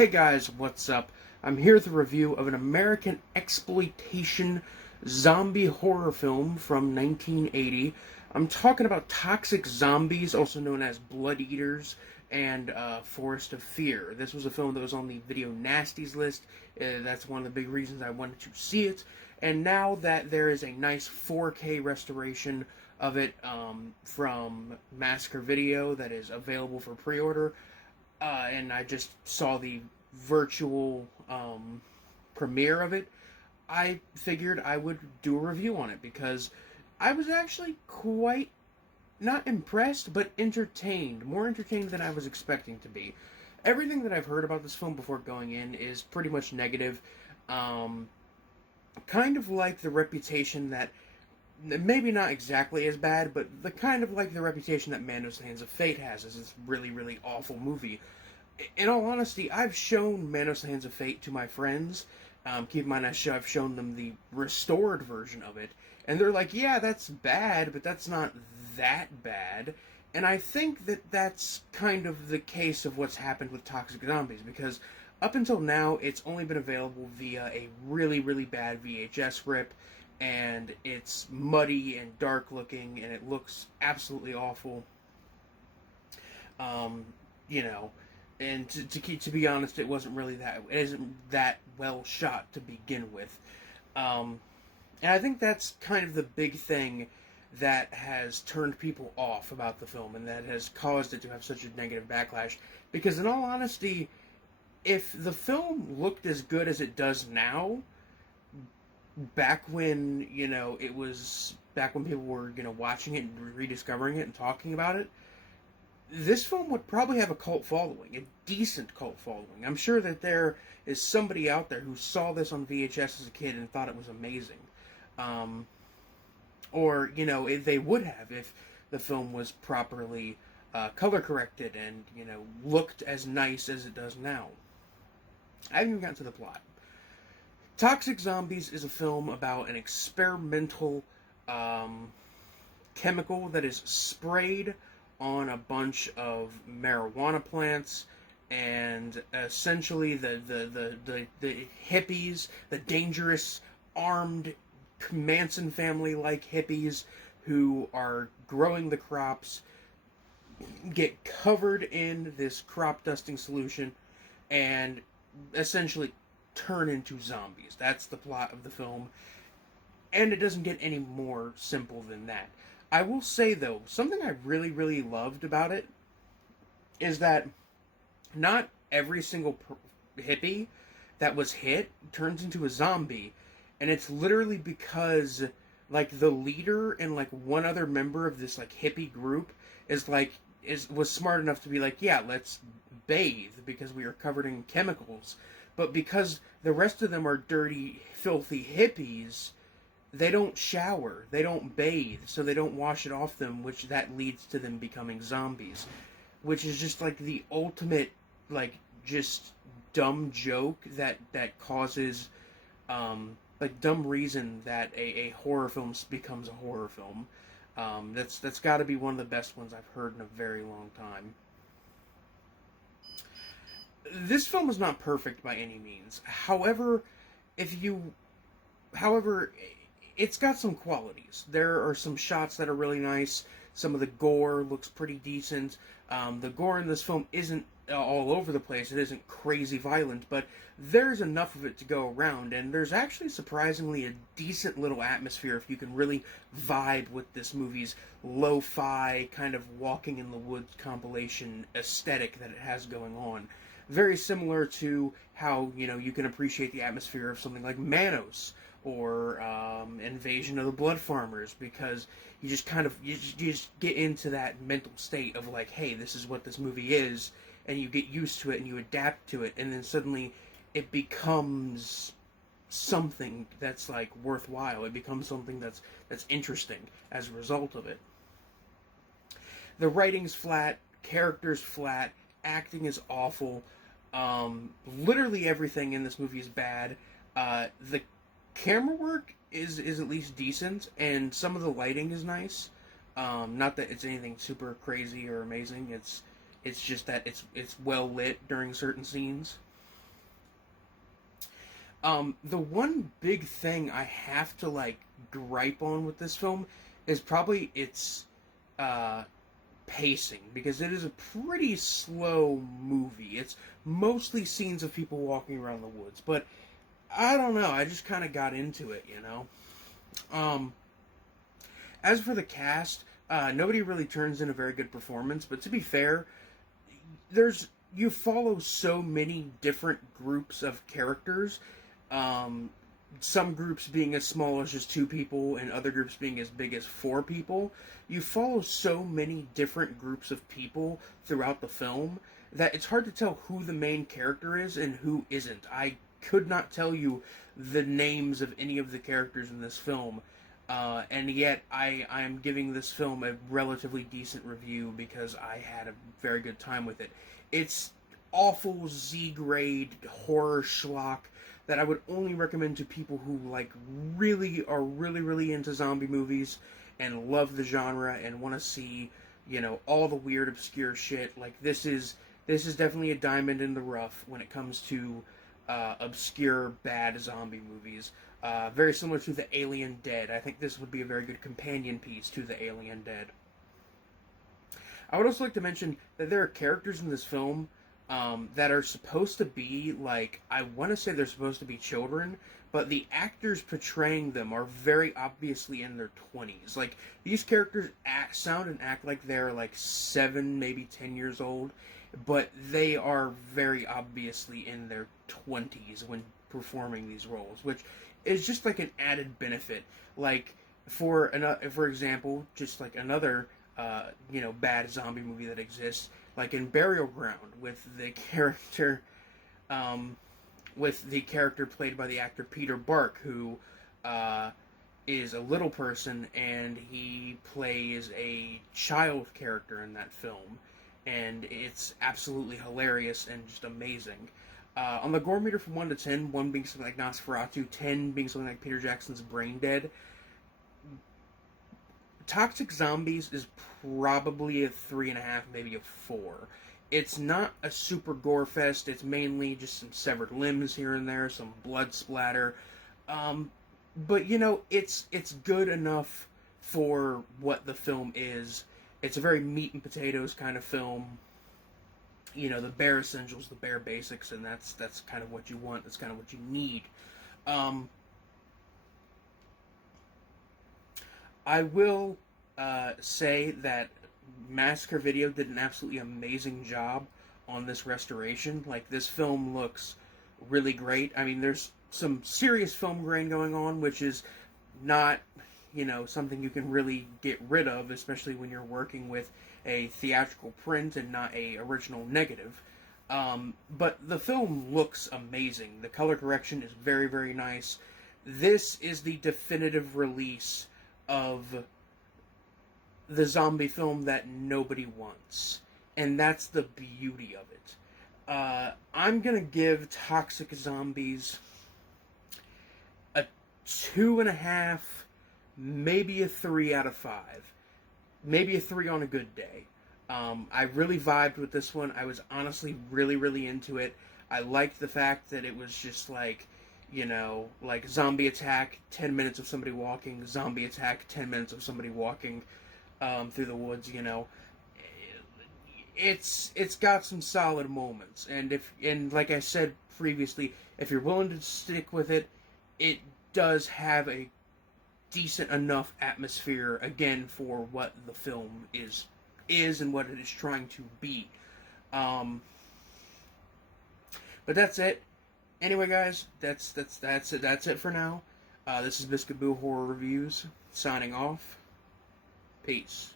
Hey guys, what's up? I'm here with a review of an American exploitation zombie horror film from 1980. I'm talking about Toxic Zombies, also known as Blood Eaters, and Forest of Fear. This was a film that was on the Video Nasties list. That's one of the big reasons I wanted to see it. And now that there is a nice 4K restoration of it from Massacre Video that is available for pre-order, and I just saw the virtual premiere of it, I figured I would do a review on it because I was actually quite not impressed, but entertained. More entertained than I was expecting to be. Everything that I've heard about this film before going in is pretty much negative. Um, Kind of like the reputation that, maybe not exactly as bad, but the kind of like the reputation that Mando's Hands of Fate has as this really, really awful movie. In all honesty, I've shown Manos Hands of Fate to my friends. Keep in mind, I've shown them the restored version of it, and they're like, yeah, that's bad, but that's not that bad. And I think that that's kind of the case of what's happened with Toxic Zombies, because up until now, it's only been available via a really, really bad VHS rip, and it's muddy and dark looking, and it looks absolutely awful. Um, you know, and to be honest, it isn't that well shot to begin with, and I think that's kind of the big thing that has turned people off about the film, and that has caused it to have such a negative backlash. Because in all honesty, if the film looked as good as it does now, back when back when people were watching it and rediscovering it and talking about it, this film would probably have a cult following, a decent cult following. I'm sure that there is somebody out there who saw this on VHS as a kid and thought it was amazing. Or, they would have if the film was properly color corrected and, looked as nice as it does now. I haven't even gotten to the plot. Toxic Zombies is a film about an experimental chemical that is sprayed on a bunch of marijuana plants, and essentially the hippies, the dangerous armed Manson family-like hippies who are growing the crops, get covered in this crop dusting solution and essentially turn into zombies. That's the plot of the film, and it doesn't get any more simple than that. I will say, though, something I really, really loved about it is that not every single hippie that was hit turns into a zombie, and it's literally because, like, the leader and, like, one other member of this, like, hippie group was smart enough to be like, yeah, let's bathe because we are covered in chemicals. But because the rest of them are dirty, filthy hippies, they don't shower, they don't bathe, so they don't wash it off them, which that leads to them becoming zombies. Which is just like the ultimate, like, just dumb joke that causes, like, dumb reason that a horror film becomes a horror film. That's got to be one of the best ones I've heard in a very long time. This film is not perfect by any means. However, it's got some qualities. There are some shots that are really nice. Some of the gore looks pretty decent. The gore in this film isn't all over the place. It isn't crazy violent, but there's enough of it to go around, and there's actually surprisingly a decent little atmosphere if you can really vibe with this movie's lo-fi, kind of walking in the woods compilation aesthetic that it has going on. Very similar to how, you can appreciate the atmosphere of something like Manos, or Invasion of the Blood Farmers, because you just get into that mental state of like, hey, this is what this movie is, and you get used to it and you adapt to it, and then suddenly it becomes something that's like worthwhile. It becomes something that's interesting as a result of it. The writing's flat, character's flat, acting is awful. Literally everything in this movie is bad. The camera work is at least decent, and some of the lighting is nice. Not that it's anything super crazy or amazing. It's just that it's well lit during certain scenes. The one big thing I have to like gripe on with this film is probably its uh, pacing, because it is a pretty slow movie. It's mostly scenes of people walking around the woods, but I don't know. I just kind of got into it, you know. Um, as for the cast, nobody really turns in a very good performance. But to be fair, there's you follow so many different groups of characters. Um, some groups being as small as just two people, and other groups being as big as four people. You follow so many different groups of people throughout the film that it's hard to tell who the main character is and who isn't. I could not tell you the names of any of the characters in this film. And yet, I am giving this film a relatively decent review because I had a very good time with it. It's awful Z-grade horror schlock that I would only recommend to people who like really are really into zombie movies and love the genre and want to see, you know, all the weird obscure shit. Like this is definitely a diamond in the rough when it comes to obscure bad zombie movies. Very similar to the Alien Dead. I think this would be a very good companion piece to the Alien Dead. I would also like to mention that there are characters in this film that are supposed to be, like, I want to say they're supposed to be children, but the actors portraying them are very obviously in their 20s. Like, these characters sound and act like they're, like, 7, maybe 10 years old, but they are very obviously in their 20s when performing these roles, which is just, like, an added benefit. Like, for example, just, like, another bad zombie movie that exists, like in Burial Ground, um, with the character played by the actor Peter Bark, who is a little person, and he plays a child character in that film, and it's absolutely hilarious and just amazing. On the gore meter from 1 to 10, 1 being something like Nosferatu, 10 being something like Peter Jackson's Brain Dead, Toxic Zombies is probably a 3.5, maybe a 4. It's not a super gore fest. It's mainly just some severed limbs here and there, some blood splatter. But you know, it's good enough for what the film is. It's a very meat and potatoes kind of film. You know, the bare essentials, the bare basics, and that's kind of what you want. That's kind of what you need. Um, I will say that Massacre Video did an absolutely amazing job on this restoration. Like, this film looks really great. I mean, there's some serious film grain going on, which is not, you know, something you can really get rid of, especially when you're working with a theatrical print and not a original negative. But the film looks amazing. The color correction is very nice. This is the definitive release of the zombie film that nobody wants. And that's the beauty of it. I'm going to give Toxic Zombies a 2.5, maybe a 3 out of 5. Maybe a 3 on a good day. I really vibed with this one. I was honestly really into it. I liked the fact that it was just like, you know, like zombie attack, 10 minutes of somebody walking, zombie attack, 10 minutes of somebody walking through the woods, you know. It's got some solid moments, and like I said previously, if you're willing to stick with it, it does have a decent enough atmosphere, again, for what the film is and what it is trying to be. But that's it. Anyway, guys, that's it for now. This is Biscuit Boo Horror Reviews signing off. Peace.